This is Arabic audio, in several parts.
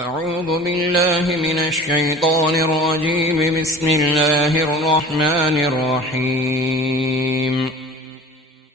أعوذ بالله من الشيطان الرجيم. بسم الله الرحمن الرحيم.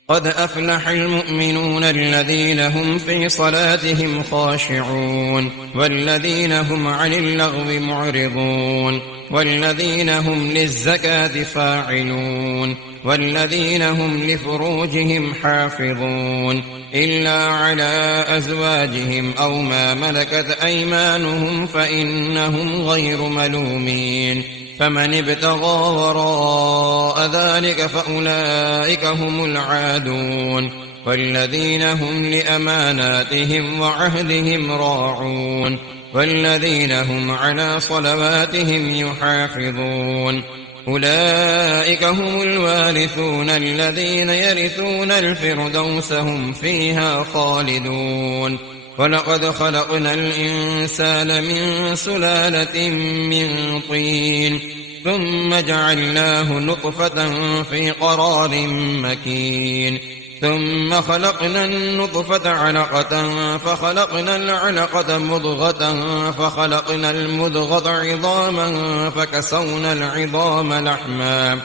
قد أفلح المؤمنون الذين هم في صلاتهم خاشعون والذين هم عن اللغو معرضون والذين هم للزكاة فاعلون والذين هم لفروجهم حافظون إلا على أزواجهم أو ما ملكت أيمانهم فإنهم غير ملومين. فمن ابتغى وراء ذلك فأولئك هم العادون والذين هم لأماناتهم وعهدهم راعون والذين هم على صلواتهم يحافظون. أولئك هم الوارثون الذين يرثون الفردوس هم فيها خالدون. ولقد خلقنا الإنسان من سلالة من طين ثم جعلناه نطفة في قرار مكين ثم خلقنا النطفة علقة فخلقنا العلقة مضغة فخلقنا المضغة عظاما فكسونا العظام لحما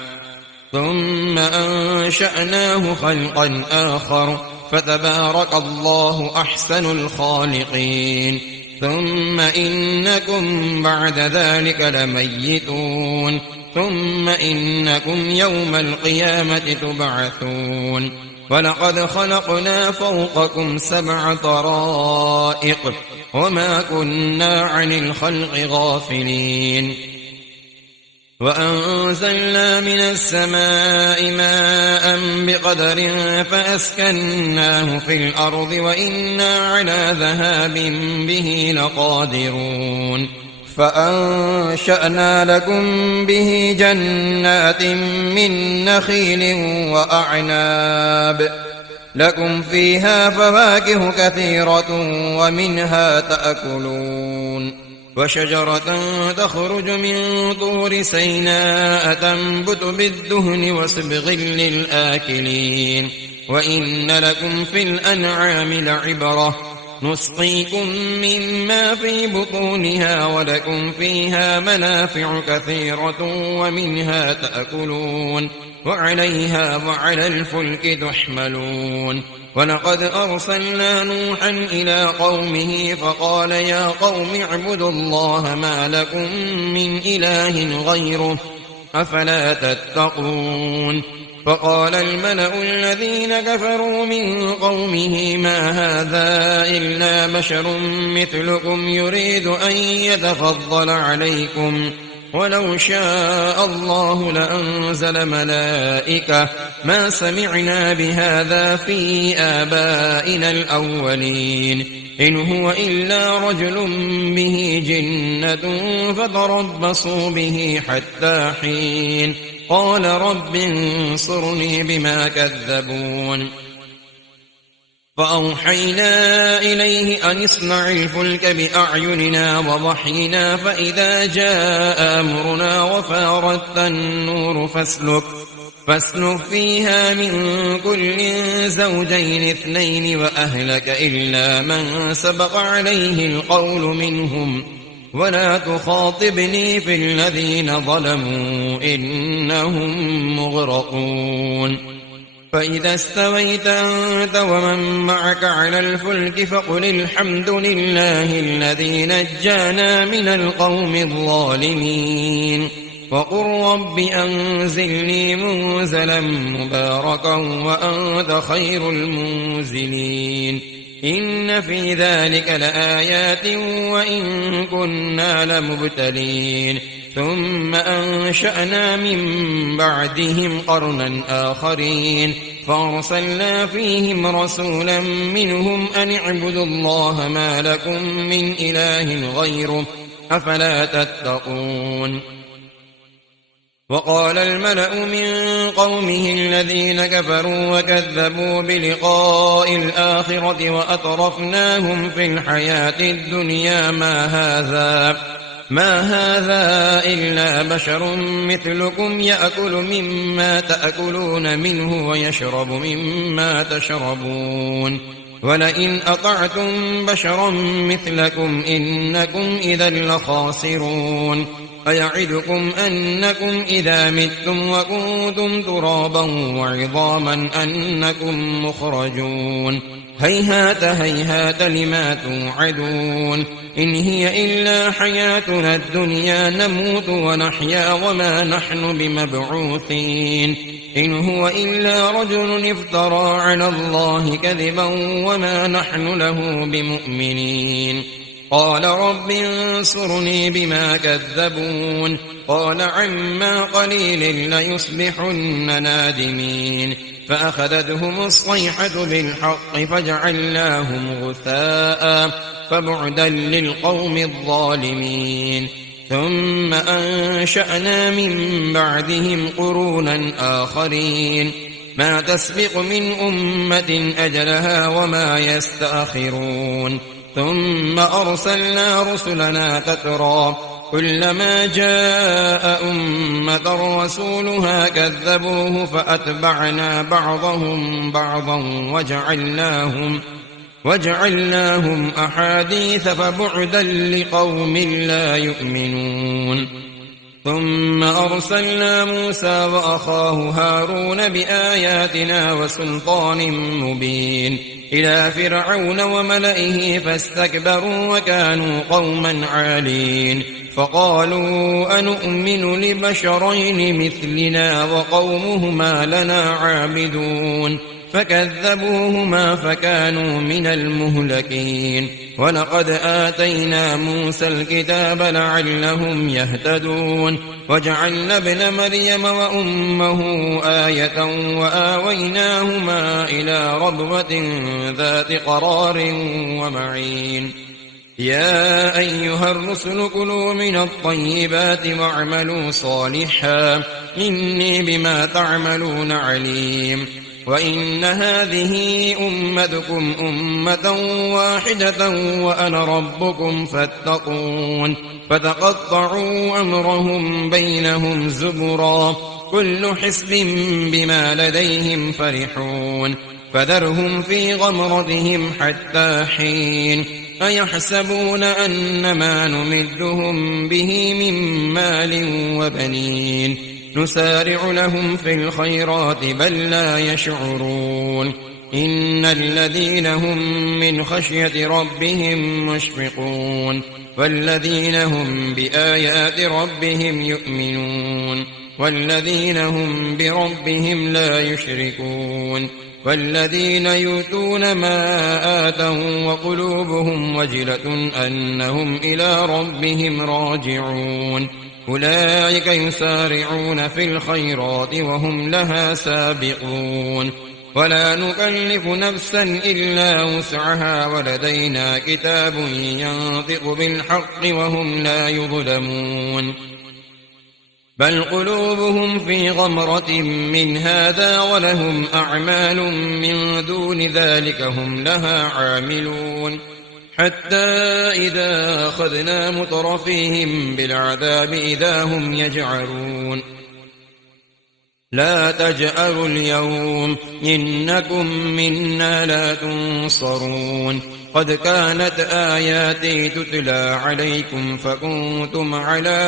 ثم أنشأناه خلقا آخر فتبارك الله أحسن الخالقين. ثم إنكم بعد ذلك لميتون ثم إنكم يوم القيامة تبعثون. ولقد خلقنا فوقكم 7 طرائق وما كنا عن الخلق غافلين. وأنزلنا من السماء ماء بقدر فأسكناه في الأرض وإنا على ذهاب به لقادرون. فأنشأنا لكم به جنات من نخيل وأعناب لكم فيها فواكه كثيرة ومنها تأكلون. وشجرة تخرج من طور سيناء تنبت بالدهن وصبغ للآكلين. وإن لكم في الأنعام لعبرة نسقيكم مما في بطونها ولكم فيها منافع كثيرة ومنها تأكلون وعليها وعلى الفلك تحملون. ولقد أرسلنا نوحا إلى قومه فقال يا قوم اعبدوا الله ما لكم من إله غيره أفلا تتقون. فقال الملأ الذين كفروا من قومه ما هذا إلا بشر مثلكم يريد أن يتفضل عليكم ولو شاء الله لأنزل ملائكة ما سمعنا بهذا في آبائنا الأولين إن هو إلا رجل به جنة فتربصوا به حتى حين. قال رب انصرني بما كذبون. فأوحينا إليه أن اصنع الفلك بأعيننا ووحينا فإذا جاء أمرنا وفارت النور فاسلك فيها من كل زوجين 2 وأهلك إلا من سبق عليه القول منهم ولا تخاطبني في الذين ظلموا إنهم مغرقون. فإذا استويت أنت ومن معك على الفلك فقل الحمد لله الذي نجانا من القوم الظالمين وقل رب أنزلني منزلا مباركا وأنت خير المنزلين. إن في ذلك لآيات وإن كنا لمبتلين. ثم أنشأنا من بعدهم قرنا آخرين فأرسلنا فيهم رسولا منهم أن اعبدوا الله ما لكم من إله غيره أفلا تتقون. وقال الملأ من قومه الذين كفروا وكذبوا بلقاء الآخرة وأترفناهم في الحياة الدنيا ما هذا إلا بشر مثلكم يأكل مما تأكلون منه ويشرب مما تشربون ولئن أطعتم بشرا مثلكم إنكم إذا لخاسرون أيعدكم أنكم إذا متم وكنتم ترابا وعظاما أنكم مخرجون هيهات هيهات لما توعدون إن هي إلا حياتنا الدنيا نموت ونحيا وما نحن بمبعوثين إن هو إلا رجل افترى على الله كذبا وما نحن له بمؤمنين قال رب انصرني بما كذبون قال عما قليل ليصبحن نادمين فأخذتهم الصيحة بالحق فجعلناهم غثاء فبعدا للقوم الظالمين ثم أنشأنا من بعدهم قرونا آخرين ما تسبق من أمة أجلها وما يستأخرون ثم أرسلنا رسلنا تترى كلما جاء أمة رسولها كذبوه فأتبعنا بعضهم بعضا وجعلناهم أحاديث فبعدا لقوم لا يؤمنون ثم أرسلنا موسى وأخاه هارون بآياتنا وسلطان مبين إلى فرعون وملئه فاستكبروا وكانوا قوما عالين فقالوا أنؤمن لبشرين مثلنا وقومهما لنا عابدون فكذبوهما فكانوا من المهلكين ولقد آتينا موسى الكتاب لعلهم يهتدون وجعلنا ابن مريم وأمه آية وآويناهما إلى ربوة ذات قرار ومعين يا أيها الرسل كلوا من الطيبات واعملوا صالحا إني بما تعملون عليم وإن هذه أمتكم أمة واحدة وأنا ربكم فاتقون فتقطعوا أمرهم بينهم زبرا كل حزب بما لديهم فرحون فذرهم في غمرتهم حتى حين أيحسبون أن ما نمدهم به من مال وبنين نسارع لهم في الخيرات بل لا يشعرون إن الذين هم من خشية ربهم مشفقون والذين هم بآيات ربهم يؤمنون والذين هم بربهم لا يشركون والذين يؤتون ما آتوا وقلوبهم وجلة أنهم إلى ربهم راجعون أولئك يسارعون في الخيرات وهم لها سابقون ولا نكلف نفسا إلا وسعها ولدينا كتاب ينطق بالحق وهم لا يظلمون بل قلوبهم في غمرة من هذا ولهم أعمال من دون ذلك هم لها عاملون حتى إذا أخذنا مترفيهم بالعذاب إذا هم يجعرون لا تجأروا اليوم إنكم منا لا تنصرون قد كانت آياتي تتلى عليكم فكنتم على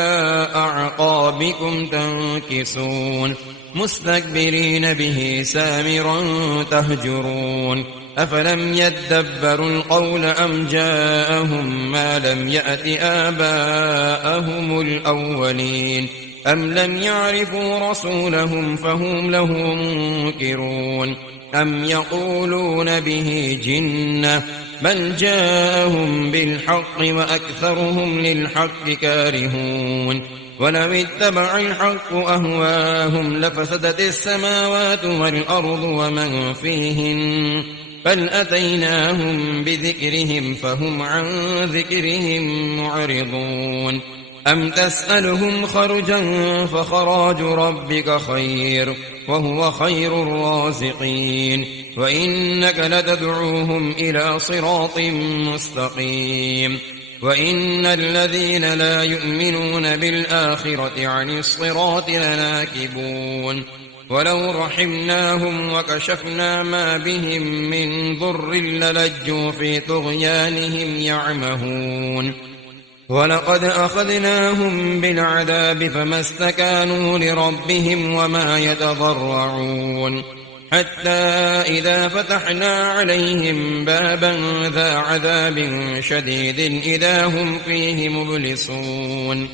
أعقابكم تنكصون مستكبرين به سامرا تهجرون أفلم يدبروا القول أم جاءهم ما لم يأت آباءهم الأولين أم لم يعرفوا رسولهم فهم له منكرون أم يقولون به جنة بل جاءهم بالحق وأكثرهم للحق كارهون ولو اتبع الحق أهواهم لفسدت السماوات والأرض ومن فيهن بل أتيناهم بذكرهم فهم عن ذكرهم معرضون أم تسألهم خرجا فخراج ربك خير وهو خير الرازقين وإنك لتدعوهم إلى صراط مستقيم وإن الذين لا يؤمنون بالآخرة عن الصراط لناكبون ولو رحمناهم وكشفنا ما بهم من ضر للجوا في طغيانهم يعمهون ولقد أخذناهم بالعذاب فما استكانوا لربهم وما يتضرعون حتى إذا فتحنا عليهم بابا ذا عذاب شديد إذا هم فيه مبلسون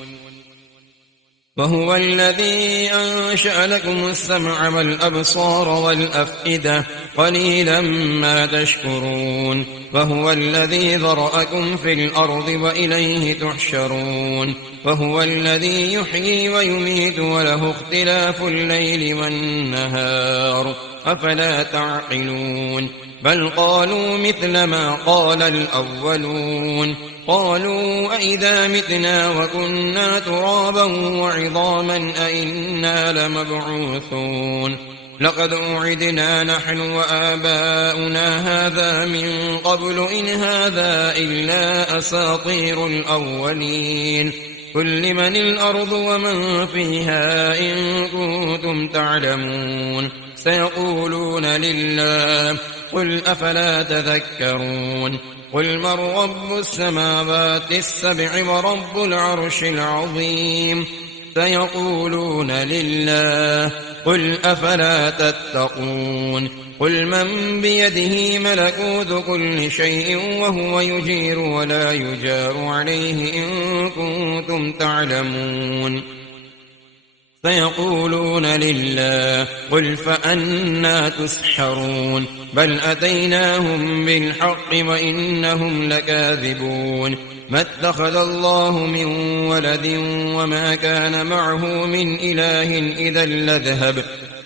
وهو الذي أنشأ لكم السمع والأبصار والأفئدة قليلا ما تشكرون وهو الذي ذرأكم في الأرض وإليه تحشرون وهو الذي يحيي ويميت وله اختلاف الليل والنهار أفلا تعقلون بل قالوا مثل ما قال الأولون قالوا أئذا متنا وكنا ترابا وعظاما أئنا لمبعوثون لقد أوعدنا نحن وآباؤنا هذا من قبل إن هذا إلا أساطير الأولين قل لمن الأرض ومن فيها إن كنتم تعلمون سيقولون لله قل أفلا تذكرون قل من رب السماوات السبع ورب العرش العظيم سيقولون لله قل أفلا تتقون قل من بيده ملكوت كل شيء وهو يجير ولا يجار عليه إن كنتم تعلمون سيقولون لله قل فأنى تسحرون بل أتيناهم بالحق وإنهم لكاذبون ما اتخذ الله من ولد وما كان معه من إله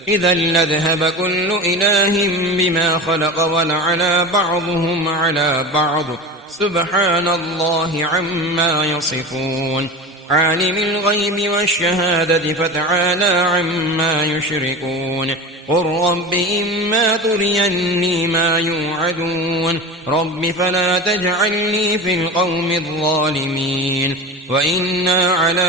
إذا لذهب كل إله بما خلق ولعلى بعضهم على بعض سبحان الله عما يصفون عالم الغيب والشهادة فتعالى عما يشركون قل رب إما تريني ما يوعدون رب فلا تجعلني في القوم الظالمين وإنا على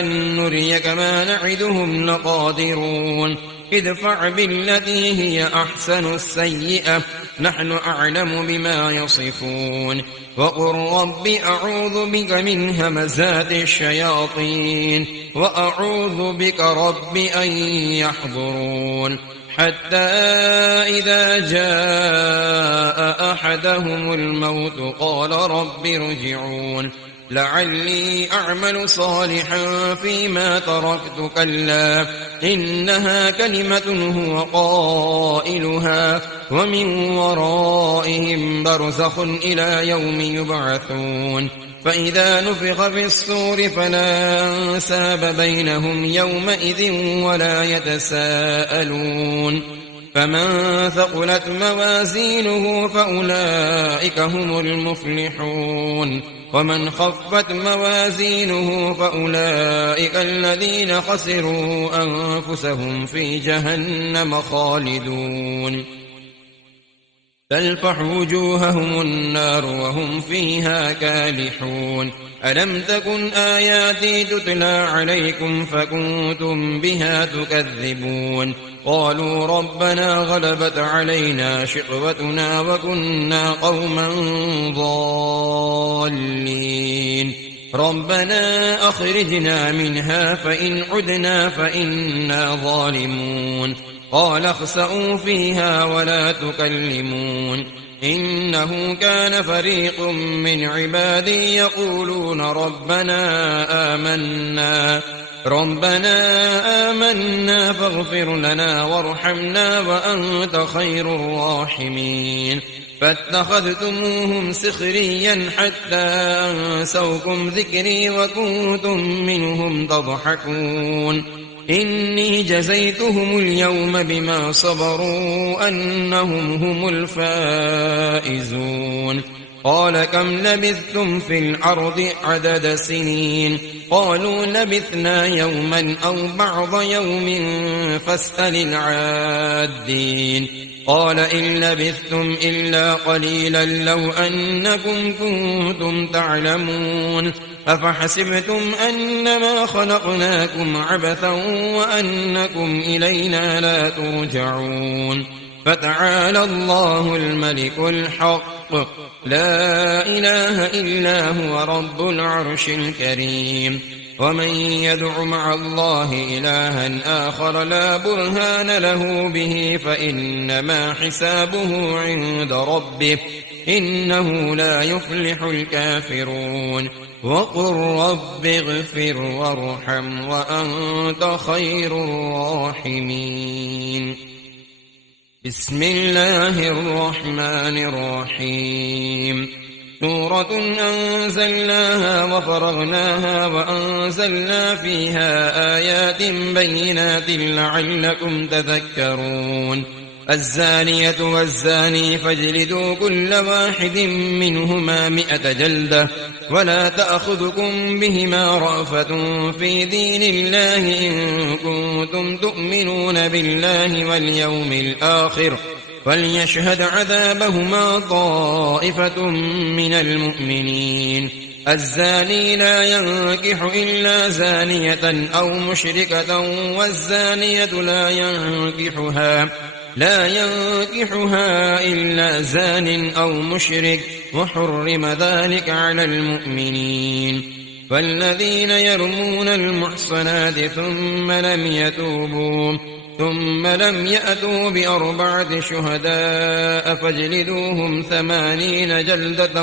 أن نريك ما نعدهم لقادرون ادفع بالتي هي أحسن السيئة نحن أعلم بما يصفون وقل رب أعوذ بك من همزات الشياطين وأعوذ بك رب أن يحضرون حتى إذا جاء أحدهم الموت قال رب ارجعون لعلي أعمل صالحا فيما تركت كلا إنها كلمة هو قائلها ومن ورائهم برزخ إلى يوم يبعثون فإذا نفخ في الصور فلا أنساب بينهم يومئذ ولا يتساءلون فمن ثقلت موازينه فأولئك هم المفلحون ومن خفت موازينه فأولئك الذين خسروا أنفسهم في جهنم خالدون تلفح وجوههم النار وهم فيها كالحون ألم تكن آياتي تتلى عليكم فكنتم بها تكذبون قالوا ربنا غلبت علينا شقوتنا وكنا قوما ضالين ربنا أخرجنا منها فإن عدنا فإنا ظالمون قال اخسئوا فيها ولا تكلمون إنه كان فريق من عبادي يقولون ربنا آمنا فاغفر لنا وارحمنا وأنت خير الراحمين فاتخذتموهم سخريا حتى أنسوكم ذكري وكنتم منهم تضحكون إني جزيتهم اليوم بما صبروا أنهم هم الفائزون قال كم لبثتم في الأرض عدد سنين قالوا لبثنا يوما أو بعض يوم فاسأل العادين قال إن لبثتم إلا قليلا لو أنكم كنتم تعلمون أفحسبتم أنما خلقناكم عبثا وأنكم إلينا لا ترجعون فتعالى الله الملك الحق لا إله إلا هو رب العرش الكريم ومن يدع مع الله إلها آخر لا برهان له به فإنما حسابه عند ربه إنه لا يفلح الكافرون وقل رب اغفر وارحم وأنت خير الراحمين بسم الله الرحمن الرحيم سورة أنزلناها وفرغناها وأنزلنا فيها آيات بينات لعلكم تذكرون الزانية والزاني فاجلدوا كل واحد منهما 100 جلدة ولا تأخذكم بهما رأفة في دين الله إن كنتم تؤمنون بالله واليوم الآخر وليشهد عذابهما طائفة من المؤمنين الزاني لا ينكح إلا زانية أو مشركة والزانية لا ينكحها إلا زان أو مشرك وحرم ذلك على المؤمنين والذين يرمون المحصنات ثم لم يأتوا ب4 شهداء فاجلدوهم 80 جلدة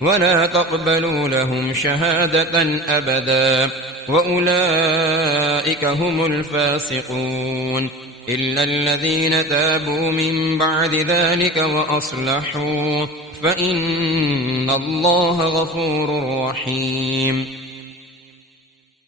ولا تقبلوا لهم شهادة أبدا وأولئك هم الفاسقون إلا الذين تابوا من بعد ذلك وأصلحوا فإن الله غفور رحيم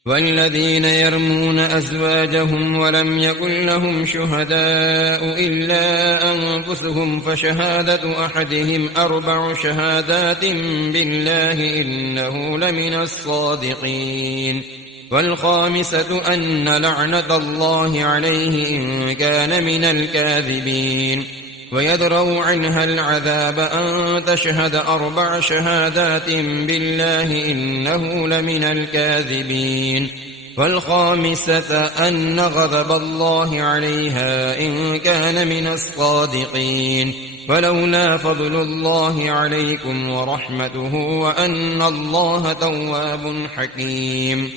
والذين يرمون أزواجهم ولم يكن لهم شهداء إلا أنفسهم فشهادة أحدهم 4 شهادات بالله إنه لمن الصادقين والخامسة أن لعنة الله عليه إن كان من الكاذبين ويدرأ عنها العذاب أن تشهد 4 شهادات بالله إنه لمن الكاذبين والخامسة أن غضب الله عليها إن كان من الصادقين ولولا فضل الله عليكم ورحمته وأن الله تواب حكيم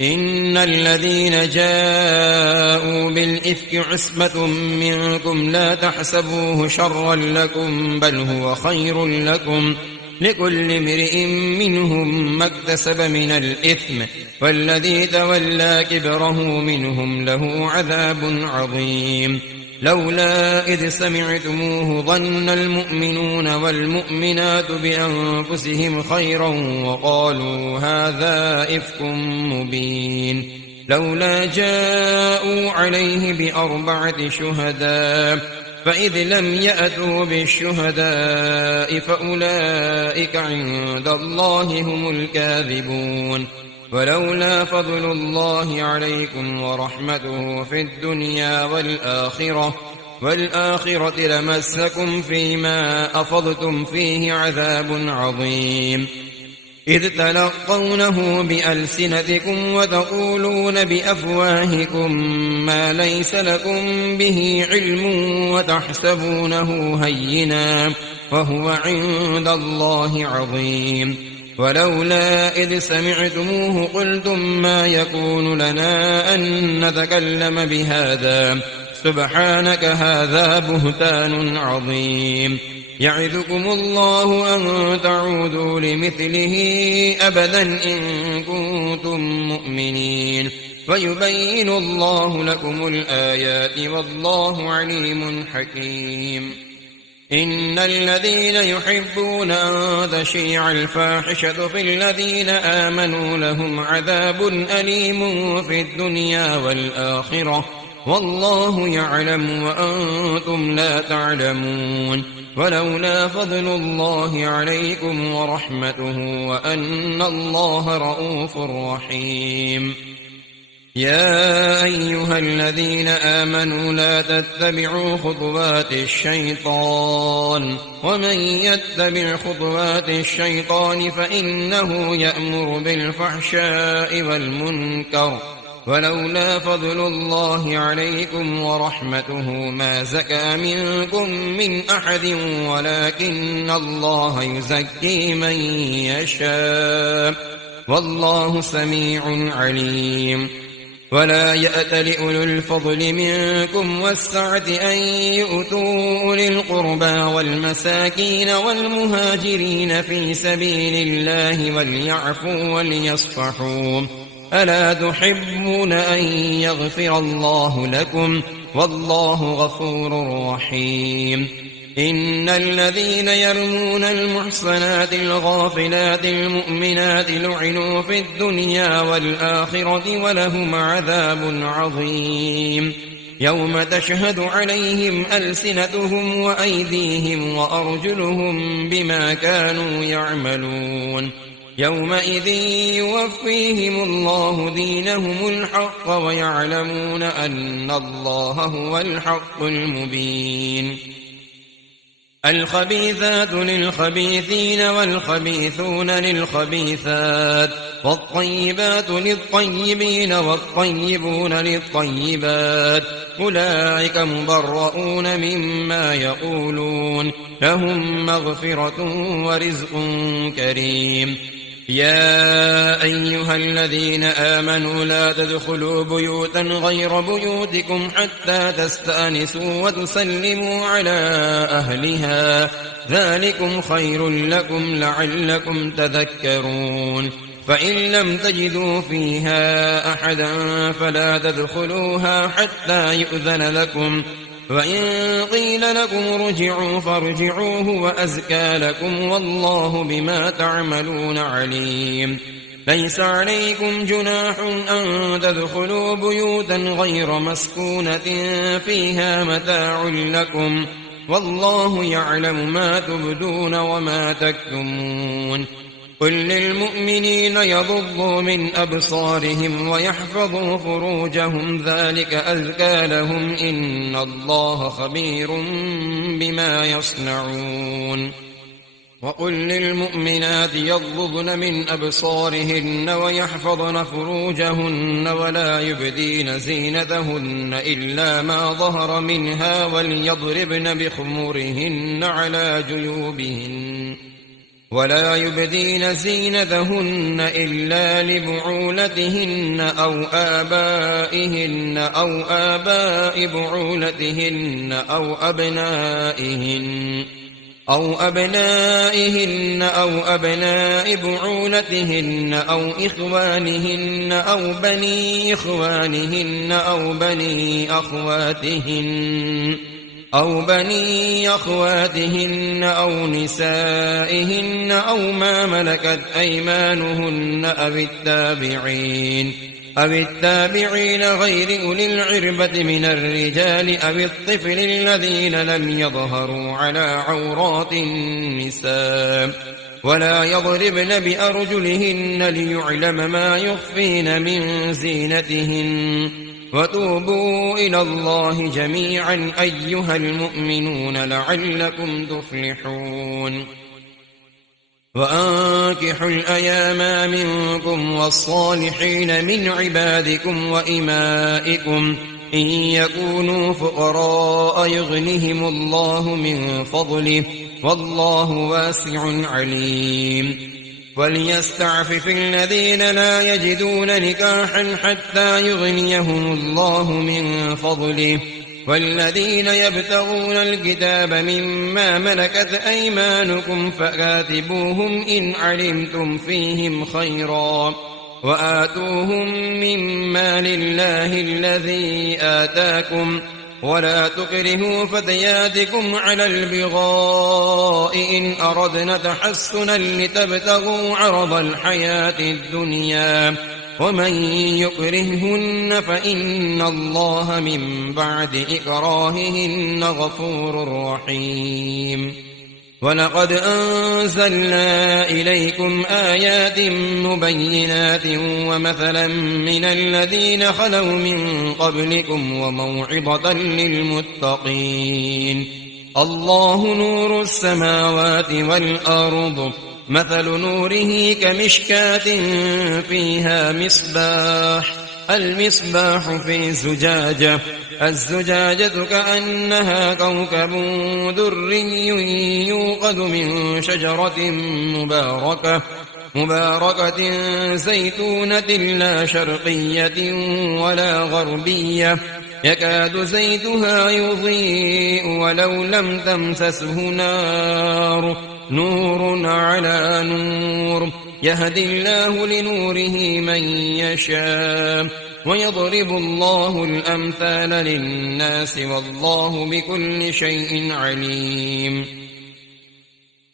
إن الذين جاءوا بالإفك عصبة منكم لا تحسبوه شرا لكم بل هو خير لكم لكل امرئ منهم ما اكتسب من الإثم والذي تولى كبره منهم له عذاب عظيم لولا إذ سمعتموه ظن المؤمنون والمؤمنات بأنفسهم خيرا وقالوا هذا إفك مبين لولا جاءوا عليه ب4 شهداء فإذ لم يأتوا بالشهداء فأولئك عند الله هم الكاذبون ولولا فضل الله عليكم ورحمته في الدنيا والآخرة لمسكم فيما أفضتم فيه عذاب عظيم إذ تلقونه بألسنتكم وتقولون بأفواهكم ما ليس لكم به علم وتحسبونه هينا وهو عند الله عظيم ولولا إذ سمعتموه قلتم ما يكون لنا أن نتكلم بهذا سبحانك هذا بهتان عظيم يعظكم الله أن تعودوا لمثله أبدا إن كنتم مؤمنين ويبين الله لكم الآيات والله عليم حكيم إن الذين يحبون أن تشيع الفاحشة في الذين آمنوا لهم عذاب أليم في الدنيا والآخرة والله يعلم وأنتم لا تعلمون. ولولا فضل الله عليكم ورحمته وأن الله رءوف رحيم. يا أيها الذين آمنوا لا تتبعوا خطوات الشيطان ومن يتبع خطوات الشيطان فإنه يأمر بالفحشاء والمنكر ولولا فضل الله عليكم ورحمته ما زكى منكم من أحد ولكن الله يزكي من يشاء والله سميع عليم. ولا يأتل أولو الفضل منكم والسعة أن يؤتوا أولي القربى والمساكين والمهاجرين في سبيل الله وليعفوا وليصفحوا ألا تحبون أن يغفر الله لكم والله غفور رحيم. إن الذين يرمون المحصنات الغافلات المؤمنات لعنوا في الدنيا والآخرة ولهم عذاب عظيم يوم تشهد عليهم ألسنتهم وأيديهم وأرجلهم بما كانوا يعملون يومئذ يوفيهم الله دينهم الحق ويعلمون أن الله هو الحق المبين. الخبيثات للخبيثين والخبيثون للخبيثات والطيبات للطيبين والطيبون للطيبات أولئك مبرؤون مما يقولون لهم مغفرة ورزق كريم. يا أيها الذين آمنوا لا تدخلوا بيوتا غير بيوتكم حتى تستأنسوا وتسلموا على أهلها ذلكم خير لكم لعلكم تذكرون. فإن لم تجدوا فيها أحدا فلا تدخلوها حتى يؤذن لكم وإن قيل لكم ارجعوا فارجعوه وأزكى لكم والله بما تعملون عليم. ليس عليكم جناح أن تدخلوا بيوتا غير مسكونة فيها متاع لكم والله يعلم ما تبدون وما تكتمون. قل للمؤمنين يغضوا من أبصارهم ويحفظوا فروجهم ذلك أزكى لهم إن الله خبير بما يصنعون. وقل للمؤمنات يغضضن من أبصارهن ويحفظن فروجهن ولا يبدين زينتهن إلا ما ظهر منها وليضربن بخمرهن على جيوبهن ولا يبدين زينتهن إلا لبعولتهن أو آبائهن أو آباء بعولتهن أو أبنائهن أو أبناء بعولتهن أو إخوانهن أو بني إخوانهن أو بني أخواتهن أو نسائهن أو ما ملكت أيمانهن أو التابعين غير أولي العربة من الرجال أو الطفل الذين لم يظهروا على عورات النساء ولا يضربن بأرجلهن ليعلم ما يخفين من زينتهن وتوبوا إلى الله جميعا أيها المؤمنون لعلكم تفلحون. وأنكحوا الأيام منكم والصالحين من عبادكم وإمائكم إن يكونوا فقراء يغنهم الله من فضله والله واسع عليم. وليستعفف الذين لا يجدون نكاحا حتى يغنيهم الله من فضله والذين يبتغون الكتاب مما ملكت أيمانكم فكاتبوهم إن علمتم فيهم خيرا وآتوهم مما لله الذي آتاكم ولا تكرهوا فتياتكم على البغاء إن أردنا تحسنا لتبتغوا عرض الحياة الدنيا ومن يكرههن فإن الله من بعد إكراههن غفور رحيم. ولقد أنزلنا إليكم آيات مبينات ومثلا من الذين خلوا من قبلكم وموعظة للمتقين. الله نور السماوات والأرض، مثل نوره كمشكاة فيها مصباح، المصباح في زجاجة، الزجاجة كأنها كوكب دري يوقد من شجرة مباركة زيتونة لا شرقية ولا غربية، يكاد زيتها يضيء ولو لم تمسسه نار، نور على نور، يهدي الله لنوره من يشاء، ويضرب الله الأمثال للناس والله بكل شيء عليم.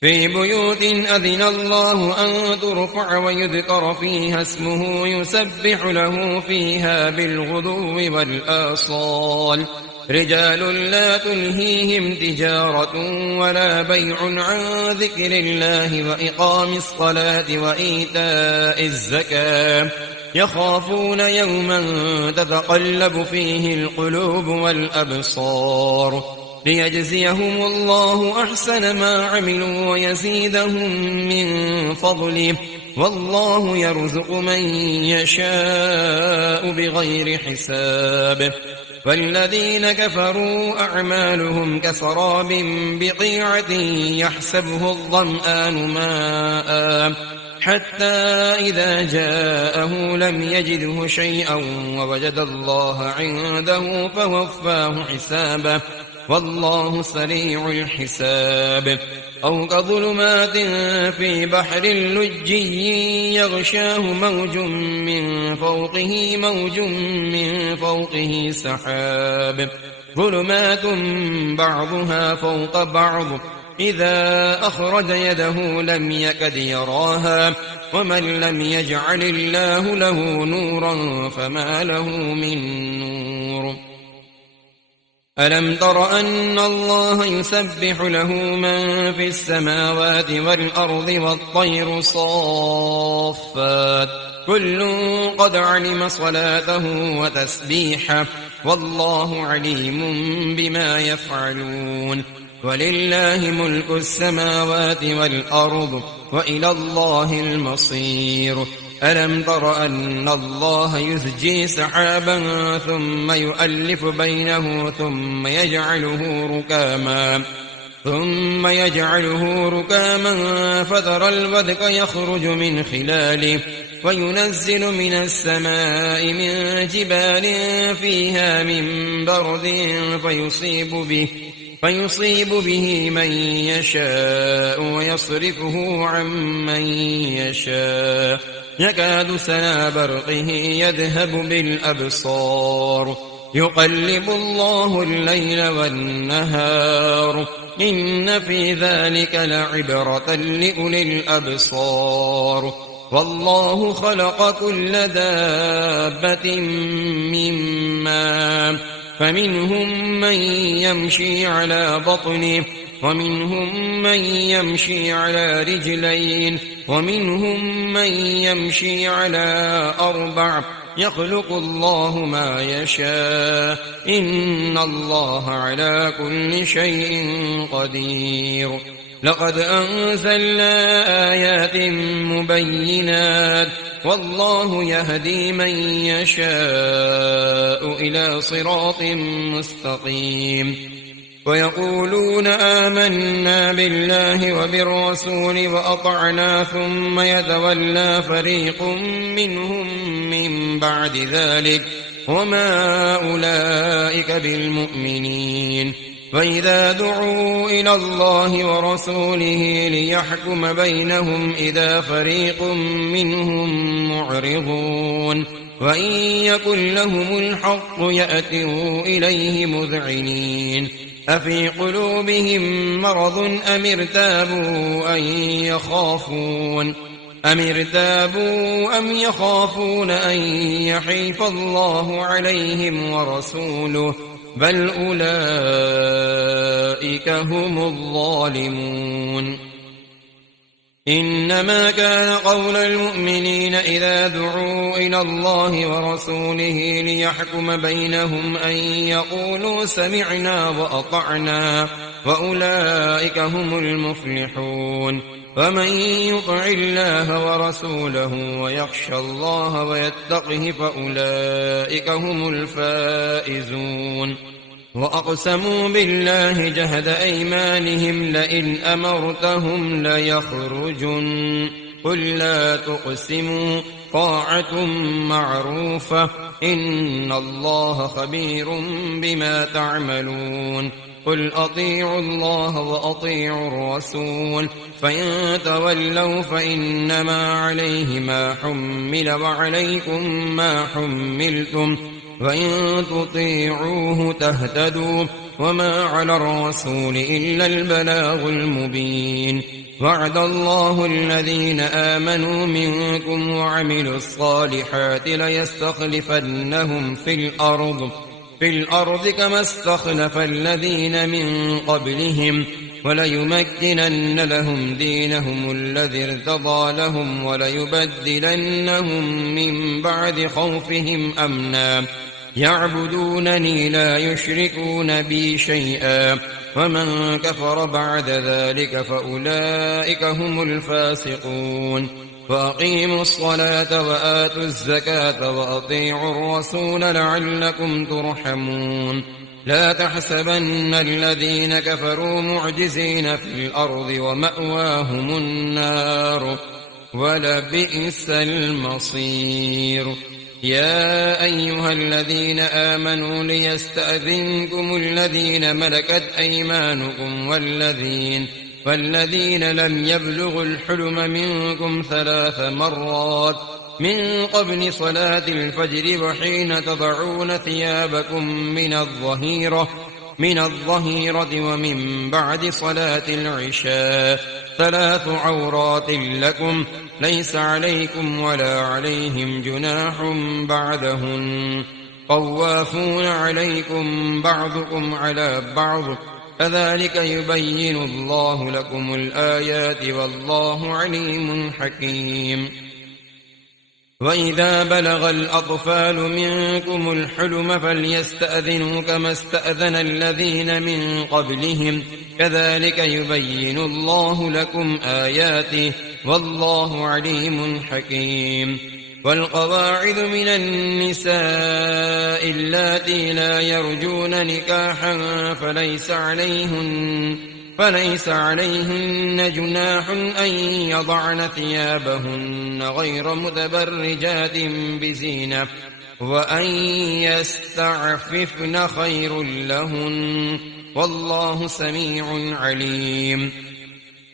في بيوت أذن الله أن ترفع ويذكر فيها اسمه يسبح له فيها بالغدو والآصال، رجال لا تلهيهم تجارة ولا بيع عن ذكر الله وإقام الصلاة وإيتاء الزكاة، يخافون يوما تتقلب فيه القلوب والأبصار، ليجزيهم الله أحسن ما عملوا ويزيدهم من فضله، والله يرزق من يشاء بغير حساب. والذين كفروا أعمالهم كسراب بقيعة يحسبه الظمآن ماء حتى إذا جاءه لم يجده شيئا ووجد الله عنده فوفاه حسابه، والله سريع الحساب. أو كظلمات في بحر لجي يغشاه موج من فوقه سحاب، ظلمات بعضها فوق بعض إذا أخرج يده لم يكد يراها، ومن لم يجعل الله له نورا فما له من نور. ألم تر أن الله يسبح له من في السماوات والأرض والطير صافات، كل قد علم صلاته وتسبيحه، والله عليم بما يفعلون. ولله ملك السماوات والأرض وإلى الله المصير. ألم تر أن الله يزجي سحابا ثم يؤلف بينه ثم يجعله ركاما فترى الودق يخرج من خلاله، وينزل من السماء من جبال فيها من برد فيصيب به من يشاء ويصرفه عن من يشاء، يكاد سنا برقه يذهب بالأبصار، يقلب الله الليل والنهار، إن في ذلك لعبرة لأولي الأبصار. والله خلق كل دابة من ماء، فمنهم من يمشي على بطنه، ومنهم من يمشي على رجلين، ومنهم من يمشي على أربع، يخلق الله ما يشاء، إن الله على كل شيء قدير. لقد أنزلنا آيات مبينات، والله يهدي من يشاء إلى صراط مستقيم. ويقولون آمنا بالله وبالرسول وأطعنا ثم يتولى فريق منهم من بعد ذلك وما أولئك بالمؤمنين. وإذا دعوا إلى الله ورسوله ليحكم بينهم إذا فريق منهم معرضون، وإن يكن لهم الحق يأتوا إليه مذعنين. أفي قلوبهم مرض أم ارتابوا أم ارتابوا أم يخافون أن يحيف الله عليهم ورسوله بل أولئك هم الظالمون. إنما كان قول المؤمنين إذا دعوا إلى الله ورسوله ليحكم بينهم أن يقولوا سمعنا وأطعنا وأولئك هم المفلحون. ومن يطع الله ورسوله ويخشى الله ويتقه فأولئك هم الفائزون. وأقسموا بالله جهد أيمانهم لئن أمرتهم ليخرجن قل لا تقسموا طاعة معروفة إن الله خبير بما تعملون. قل أطيعوا الله وأطيعوا الرسول فإن تولوا فإنما عليه ما حمل وعليكم ما حملتم وإن تطيعوه تهتدوا وما على الرسول إلا البلاغ المبين. وعد الله الذين آمنوا منكم وعملوا الصالحات ليستخلفنهم في الأرض كما استخلف الذين من قبلهم وليمكنن لهم دينهم الذي ارتضى لهم وليبدلنهم من بعد خوفهم أمنا يعبدونني لا يشركون بي شيئا ومن كفر بعد ذلك فأولئك هم الفاسقون. فأقيموا الصلاة وآتوا الزكاة وأطيعوا الرسول لعلكم ترحمون. لا تحسبن الذين كفروا معجزين في الأرض ومأواهم النار ولبئس المصير. يا أيها الذين آمنوا ليستأذنكم الذين ملكت أيمانكم والذين لم يبلغوا الحلم منكم 3 مرات من قبل صلاة الفجر وحين تضعون ثيابكم من الظهيرة ومن بعد صلاة العشاء 3 عورات لكم ليس عليكم ولا عليهم جناح بعدهن طوافون عليكم بعضكم على بعض كذلك يبين الله لكم الآيات والله عليم حكيم. وإذا بلغ الأطفال منكم الحلم فليستأذنوا كما استأذن الذين من قبلهم كذلك يبين الله لكم آياته والله عليم حكيم. والقواعد من النساء اللاتي لا يرجون نكاحا فليس عليهن جناح أن يضعن ثيابهن غير متبرجات بزينة وأن يستعففن خير لهن والله سميع عليم.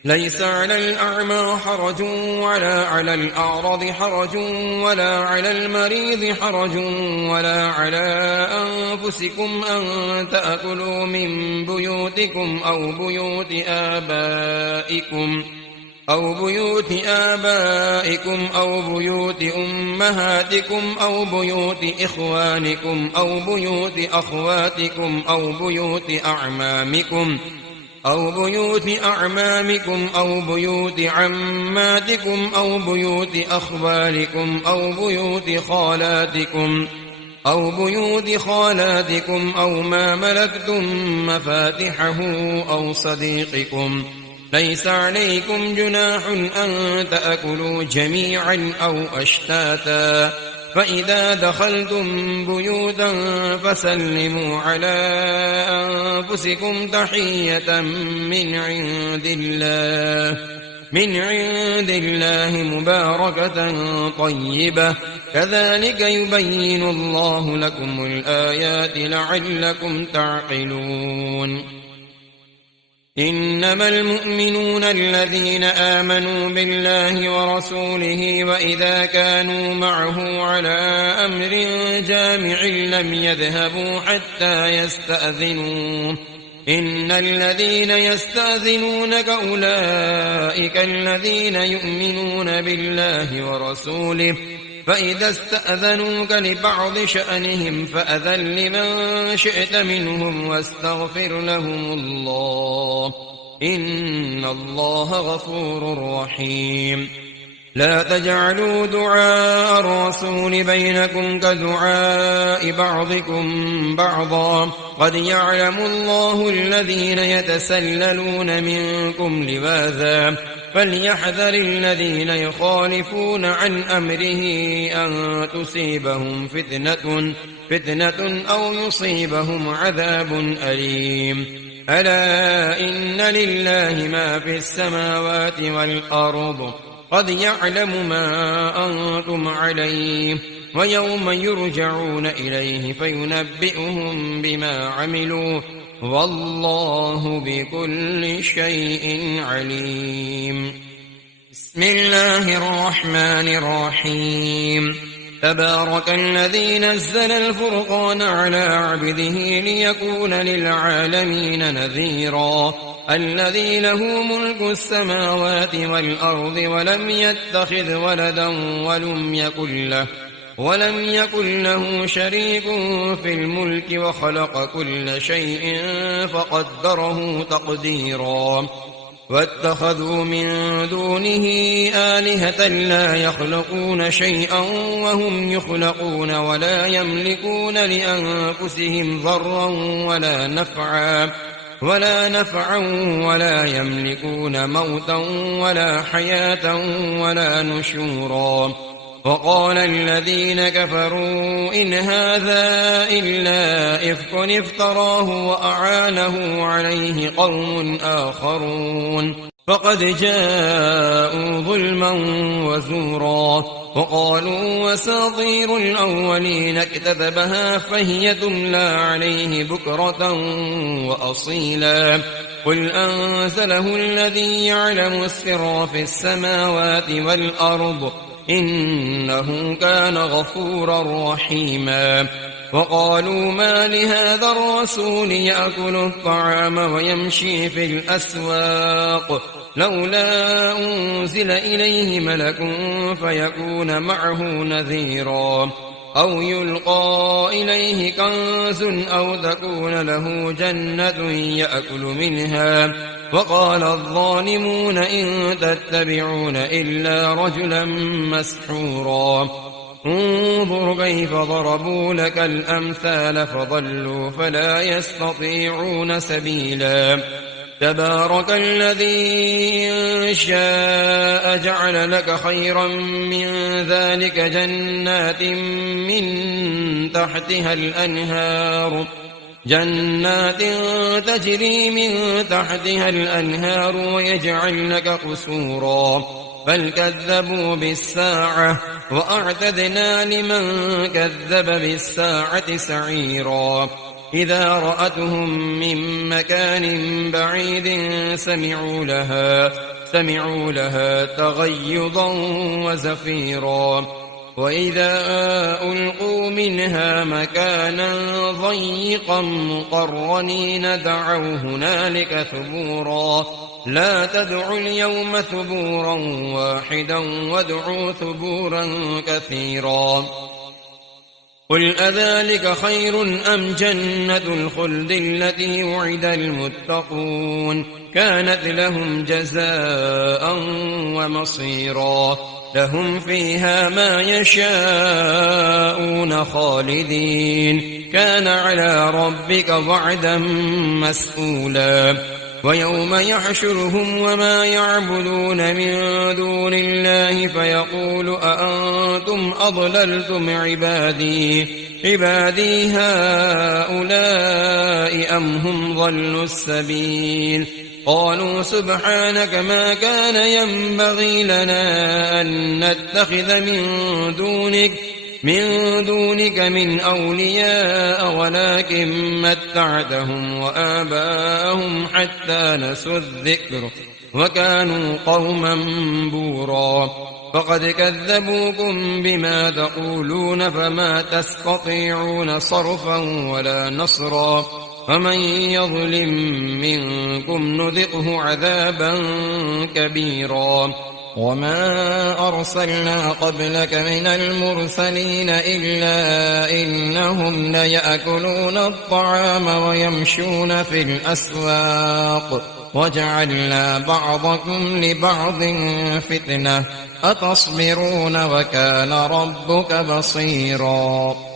ليس على الأعمى حرج ولا على الأعرض حرج ولا على المريض حرج ولا على أنفسكم أن تأكلوا من بيوتكم أو بيوت آبائكم أو بيوت أمهاتكم أو بيوت إخوانكم أو بيوت أخواتكم أو بيوت أعمامكم أو بيوت عماتكم أو بيوت أخوالكم أو بيوت خالاتكم أو ما ملكتم مفاتحه أو صديقكم. ليس عليكم جناح أن تأكلوا جميعا أو أشتاتا فإذا دخلتم بيوتا فسلموا على أنفسكم تحية من عند الله مباركة طيبة كذلك يبين الله لكم الآيات لعلكم تعقلون. إنما المؤمنون الذين آمنوا بالله ورسوله وإذا كانوا معه على أمر جامع لم يذهبوا حتى يستأذنوه إن الذين يستأذنونك أولئك الذين يؤمنون بالله ورسوله فإذا استأذنوك لبعض شأنهم فأذن لمن شئت منهم واستغفر لهم الله إن الله غفور رحيم لا تجعلوا دعاء الرسول بينكم كدعاء بعضكم بعضا قد يعلم الله الذين يتسللون منكم لواذا فليحذر الذين يخالفون عن أمره أن تصيبهم فتنة أو يصيبهم عذاب أليم ألا إن لله ما في السماوات والأرض قد يعلم ما أنتم عليه ويوم يرجعون إليه فينبئهم بما عملوا والله بكل شيء عليم بسم الله الرحمن الرحيم تبارك الذي نزل الفرقان على عبده ليكون للعالمين نذيرا الذي له ملك السماوات والأرض ولم يتخذ ولدا ولم يكن له شريك في الملك وخلق كل شيء فقدره تقديرا واتخذوا من دونه آلهة لا يخلقون شيئا وهم يخلقون ولا يملكون لأنفسهم ضرا ولا نفعا ولا يملكون موتا ولا حياة ولا نشورا وقال الذين كفروا إن هذا إلا إفك افتراه وأعانه عليه قوم آخرون فقد جاءوا ظلما وزورا وقالوا أساطير الأولين اكتتبها فهي تملى عليه بكرة وأصيلا قل أنزله الذي يعلم السر في السماوات والأرض إنه كان غفورا رحيما وقالوا ما لهذا الرسول يأكل الطعام ويمشي في الأسواق لولا أنزل إليه ملك فيكون معه نذيرا أو يلقى إليه كنز أو تكون له جنة يأكل منها وقال الظالمون إن تتبعون إلا رجلا مسحورا انظر كيف ضربوا لك الأمثال فضلوا فلا يستطيعون سبيلا تبارك الذي إن شاء جعل لك خيرا من ذلك جنات تجري من تحتها الأنهار ويجعل لك قصورا بل كذبوا بالساعة وأعتدنا لمن كذب بالساعة سعيرا إذا رأتهم من مكان بعيد سمعوا لها تغيظا وزفيرا وإذا ألقوا منها مكانا ضيقا مقرنين دعوا هنالك ثبورا لا تدعوا اليوم ثبورا واحدا وادعوا ثبورا كثيرا قل أذلك خير أم جنة الخلد التي وعد المتقون كانت لهم جزاء ومصيرا لهم فيها ما يشاءون خالدين كان على ربك وعدا مسئولا ويوم يحشرهم وما يعبدون من دون الله فيقول أأنتم أضللتم عبادي هؤلاء أم هم ضلوا السبيل قالوا سبحانك ما كان ينبغي لنا أن نتخذ من دونك من أولياء ولكن متعتهم وآباءهم حتى نسوا الذكر وكانوا قوما بورا فقد كذبوكم بما تقولون فما تستطيعون صرفا ولا نصرا ومن يظلم منكم نذقه عذابا كبيرا وما أرسلنا قبلك من المرسلين إلا إنهم ليأكلون الطعام ويمشون في الأسواق وجعلنا بعضكم لبعض فتنة أتصبرون وكان ربك بصيرا